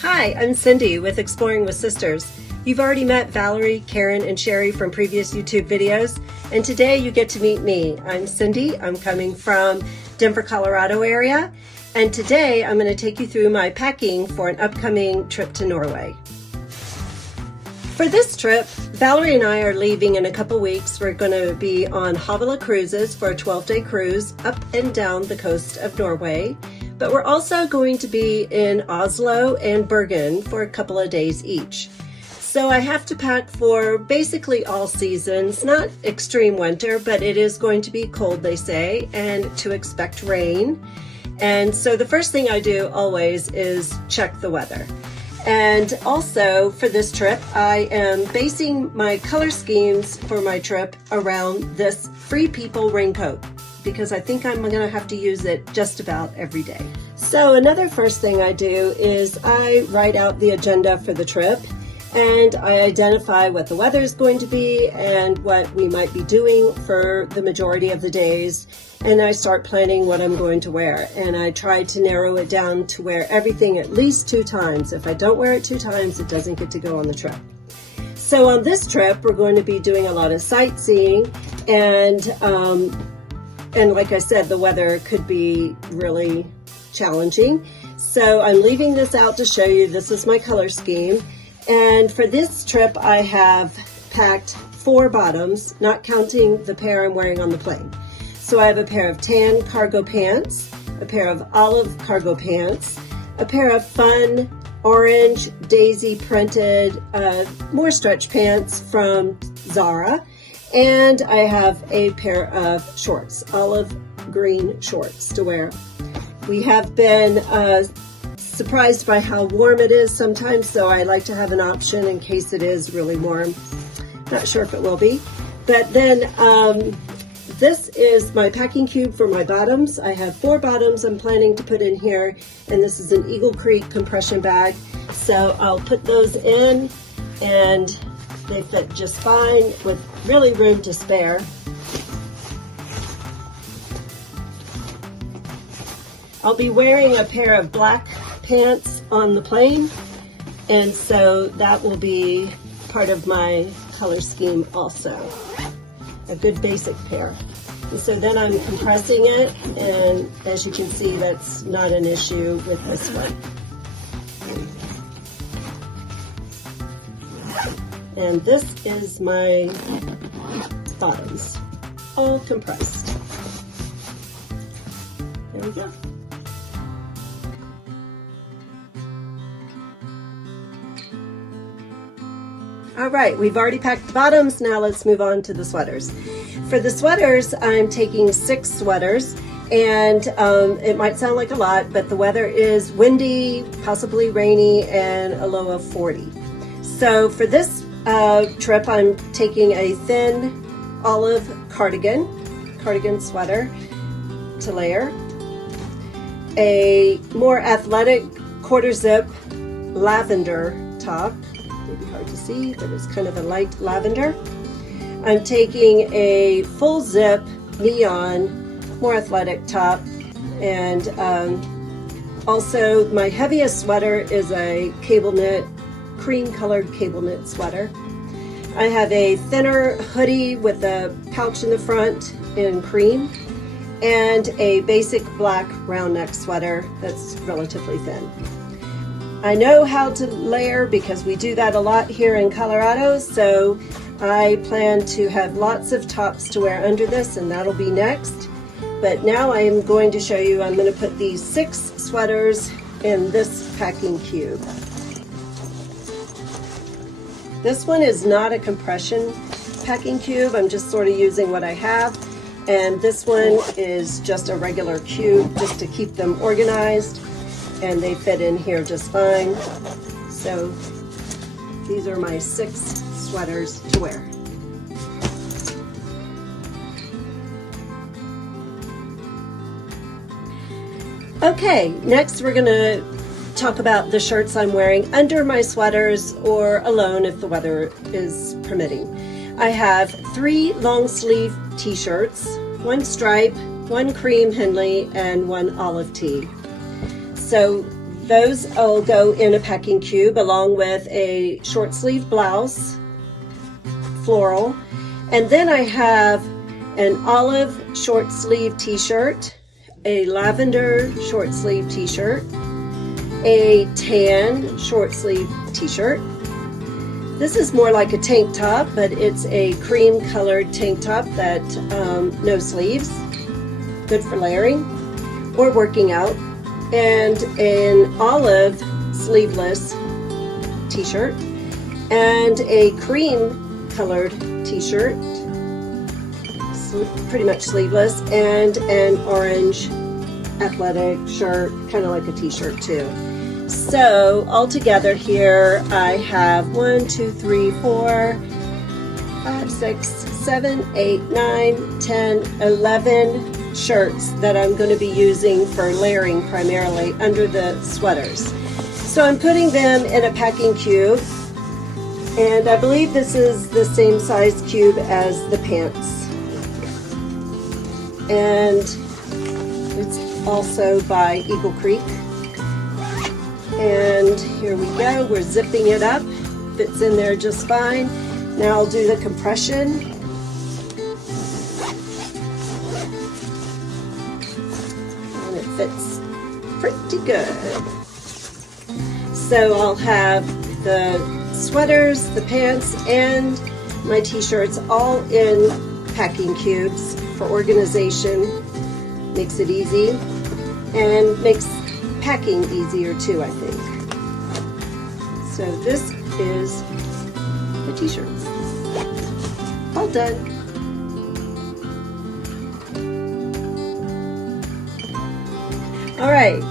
Hi, I'm Cindy with Exploring with Sisters. You've already met Valerie, Karen, and Sherry from previous YouTube videos, and today you get to meet me. I'm Cindy. I'm coming from Denver, Colorado area, and today I'm going to take you through my packing for an upcoming trip to Norway. For this trip, Valerie and I are leaving in a couple weeks. We're going to be on Havila Cruises for a 12-day cruise up and down the coast of Norway. But we're also going to be in Oslo and Bergen for a couple of days each. So I have to pack for basically all seasons, not extreme winter, but it is going to be cold, they say, and to expect rain. And so the first thing I do always is check the weather. And also for this trip, I am basing my color schemes for my trip around this Free People raincoat, because I think I'm gonna have to use it just about every day. So another first thing I do is I write out the agenda for the trip, and I identify what the weather is going to be and what we might be doing for the majority of the days, and I start planning what I'm going to wear, and I try to narrow it down to wear everything at least 2 times. If I don't wear it 2 times, it doesn't get to go on the trip. So on this trip, we're going to be doing a lot of sightseeing, and like I said, the weather could be really challenging. So I'm leaving this out to show you. This is my color scheme. And for this trip, I have packed 4 bottoms, not counting the pair I'm wearing on the plane. So I have a pair of tan cargo pants, a pair of olive cargo pants, a pair of fun orange daisy printed, more stretch pants from Zara, and I have a pair of shorts, olive green shorts to wear. We have been surprised by how warm it is sometimes, so I like to have an option in case it is really warm. Not sure if it will be. But then this is my packing cube for my bottoms. I have 4 bottoms I'm planning to put in here, and this is an Eagle Creek compression bag. So I'll put those in, and they fit just fine with really room to spare. I'll be wearing a pair of black pants on the plane, and so that will be part of my color scheme also. A good basic pair. And so then I'm compressing it, and as you can see, that's not an issue with this one. And this is my bottoms, all compressed. There we go. All right, we've already packed the bottoms. Now let's move on to the sweaters. For the sweaters, I'm taking 6 sweaters, and it might sound like a lot, but the weather is windy, possibly rainy, and a low of 40. So for this trip, I'm taking a thin olive cardigan sweater to layer, a more athletic quarter zip lavender top, maybe hard to see, but it's kind of a light lavender. I'm taking a full zip neon, more athletic top, and also my heaviest sweater is a cable knit, cream colored cable knit sweater. I have a thinner hoodie with a pouch in the front in cream, and a basic black round neck sweater that's relatively thin. I know how to layer because we do that a lot here in Colorado, so I plan to have lots of tops to wear under this, and that'll be next. But now I'm going to show you, I'm going to put these 6 sweaters in this packing cube. This one is not a compression packing cube, I'm just sort of using what I have. And this one is just a regular cube just to keep them organized, and they fit in here just fine. So these are my 6 sweaters to wear. Okay, next we're gonna talk about the shirts I'm wearing under my sweaters or alone if the weather is permitting. I have 3 long sleeve t-shirts, 1 stripe, 1 cream Henley, and 1 olive tee. So those will go in a packing cube along with a short sleeve blouse, floral, and then I have an olive short sleeve t-shirt, a lavender short sleeve t-shirt, a tan short sleeve t-shirt. This is more like a tank top, but it's a cream colored tank top that no sleeves, good for layering or working out, and an olive sleeveless t-shirt and a cream colored t-shirt, pretty much sleeveless, and an orange athletic shirt, kind of like a t-shirt too. So altogether here I have 1, 2, 3, 4, 5, 6, 7, 8, 9, 10, 11 shirts that I'm going to be using for layering primarily under the sweaters. So I'm putting them in a packing cube, and I believe this is the same size cube as the pants. And it's also by Eagle Creek. And here we go, we're zipping it up, fits in there just fine. Now I'll do the compression. And it fits pretty good. So I'll have the sweaters, the pants, and my t-shirts all in packing cubes for organization. Makes it easy and makes packing easier too, I think. So this is the t-shirts. All done. All right,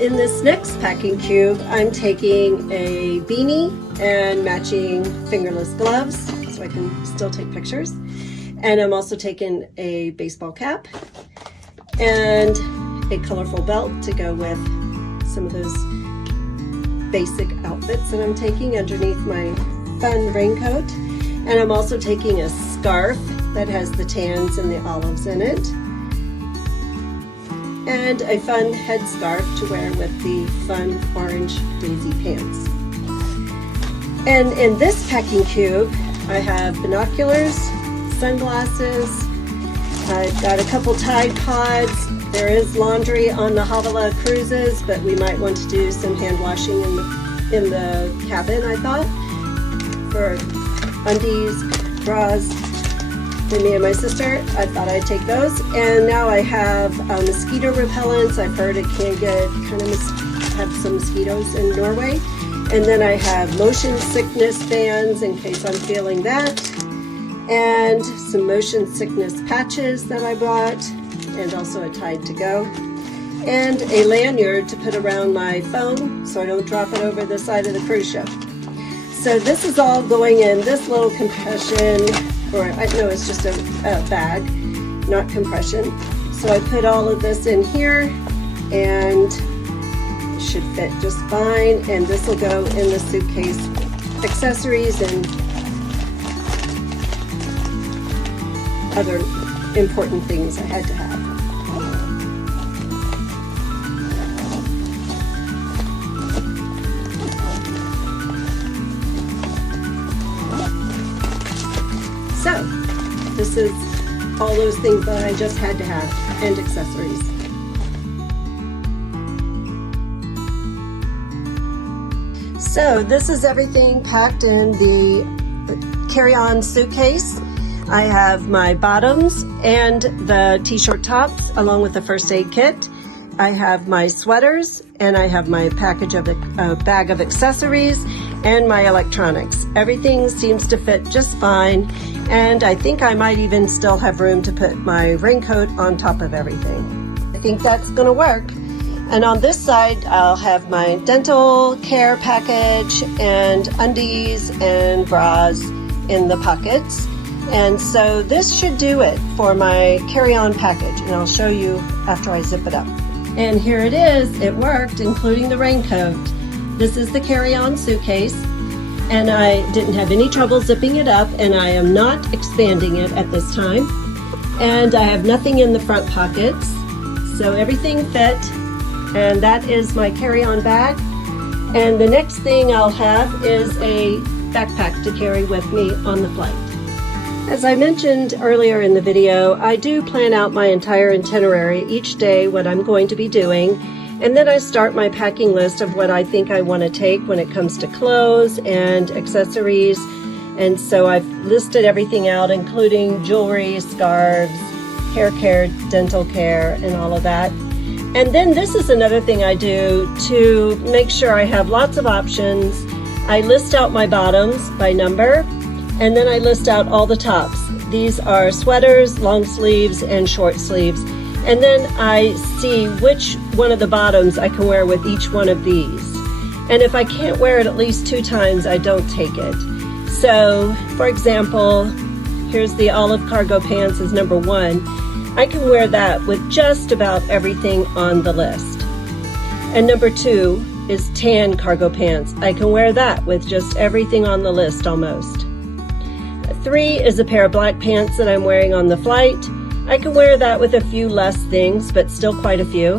in this next packing cube, I'm taking a beanie and matching fingerless gloves so I can still take pictures. And I'm also taking a baseball cap and a colorful belt to go with some of those basic outfits that I'm taking underneath my fun raincoat. And I'm also taking a scarf that has the tans and the olives in it, and a fun headscarf to wear with the fun orange daisy pants. And in this packing cube, I have binoculars, sunglasses, I've got a couple Tide Pods. There is laundry on the Havala cruises, but we might want to do some hand washing in the cabin, I thought, for undies, bras, for me and my sister. I thought I'd take those. And now I have mosquito repellents. I've heard it can get have some mosquitoes in Norway. And then I have motion sickness bands in case I'm feeling that, and some motion sickness patches that I bought, and also a Tide to go, and a lanyard to put around my phone so I don't drop it over the side of the cruise ship. So this is all going in this little compression, or I know it's just a bag, not compression. So I put all of this in here, and it should fit just fine, and this will go in the suitcase accessories and other important things I had to have. So this is all those things that I just had to have, and accessories. So this is everything packed in the carry-on suitcase. I have my bottoms and the t-shirt tops along with the first aid kit. I have my sweaters, and I have my package of bag of accessories and my electronics. Everything seems to fit just fine, and I think I might even still have room to put my raincoat on top of everything. I think that's gonna work. And on this side, I'll have my dental care package and undies and bras in the pockets. And so this should do it for my carry-on package, and I'll show you after I zip it up. And here it is, it worked, including the raincoat. This is the carry-on suitcase, and I didn't have any trouble zipping it up, and I am not expanding it at this time. And I have nothing in the front pockets, so everything fit. and that is my carry-on bag. And the next thing I'll have is a backpack to carry with me on the flight. As I mentioned earlier in the video, I do plan out my entire itinerary each day, what I'm going to be doing, and then I start my packing list of what I think I want to take when it comes to clothes and accessories. And so I've listed everything out, including jewelry, scarves, hair care, dental care, and all of that. And then this is another thing I do to make sure I have lots of options. I list out my bottoms by number, and then I list out all the tops. These are sweaters, long sleeves, and short sleeves. And then I see which one of the bottoms I can wear with each one of these. And if I can't wear it at least 2 times, I don't take it. So, for example, here's the olive cargo pants as number 1. I can wear that with just about everything on the list. And number 2 is tan cargo pants. I can wear that with just everything on the list almost. 3 is a pair of black pants that I'm wearing on the flight. I can wear that with a few less things, but still quite a few.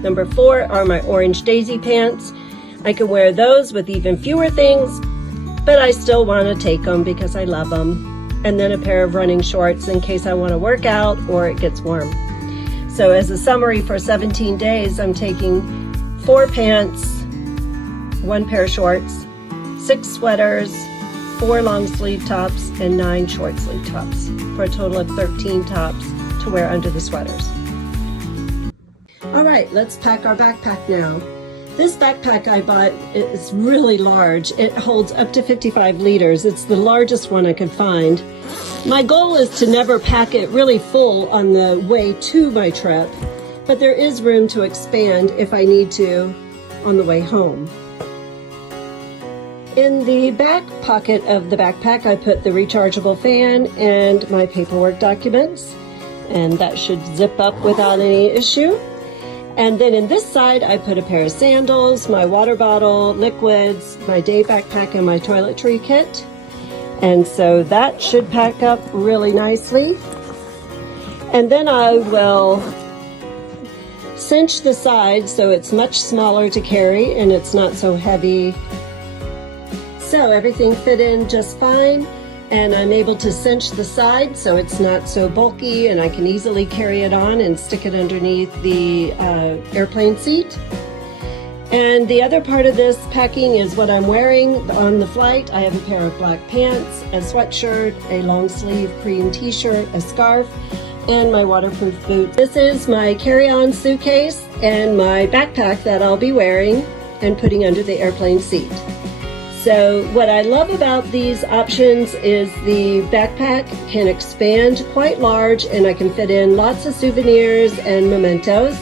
Number 4 are my orange daisy pants. I can wear those with even fewer things, but I still want to take them because I love them. And then a pair of running shorts in case I want to work out or it gets warm. So as a summary for 17 days, I'm taking 4 pants, 1 pair of shorts, 6 sweaters, 4 long sleeve tops, and 9 short sleeve tops, for a total of 13 tops to wear under the sweaters. All right, let's pack our backpack now. This backpack I bought is really large. It holds up to 55 liters. It's the largest one I could find. My goal is to never pack it really full on the way to my trip, but there is room to expand if I need to on the way home. In the back pocket of the backpack, I put the rechargeable fan and my paperwork documents, and that should zip up without any issue. And then in this side, I put a pair of sandals, my water bottle, liquids, my day backpack, and my toiletry kit. And so that should pack up really nicely. And then I will cinch the side so it's much smaller to carry and it's not so heavy. So everything fit in just fine. And I'm able to cinch the side so it's not so bulky and I can easily carry it on and stick it underneath the airplane seat. And the other part of this packing is what I'm wearing on the flight. I have a pair of black pants, a sweatshirt, a long sleeve cream t-shirt, a scarf, and my waterproof boots. This is my carry-on suitcase and my backpack that I'll be wearing and putting under the airplane seat. So what I love about these options is the backpack can expand quite large and I can fit in lots of souvenirs and mementos.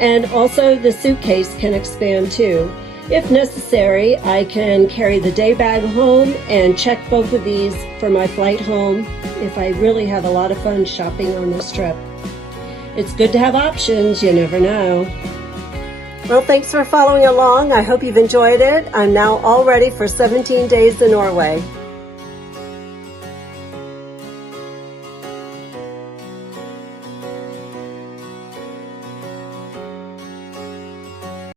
And also the suitcase can expand too. If necessary, I can carry the day bag home and check both of these for my flight home if I really have a lot of fun shopping on this trip. It's good to have options, you never know. Well, thanks for following along. I hope you've enjoyed it. I'm now all ready for 17 days in Norway.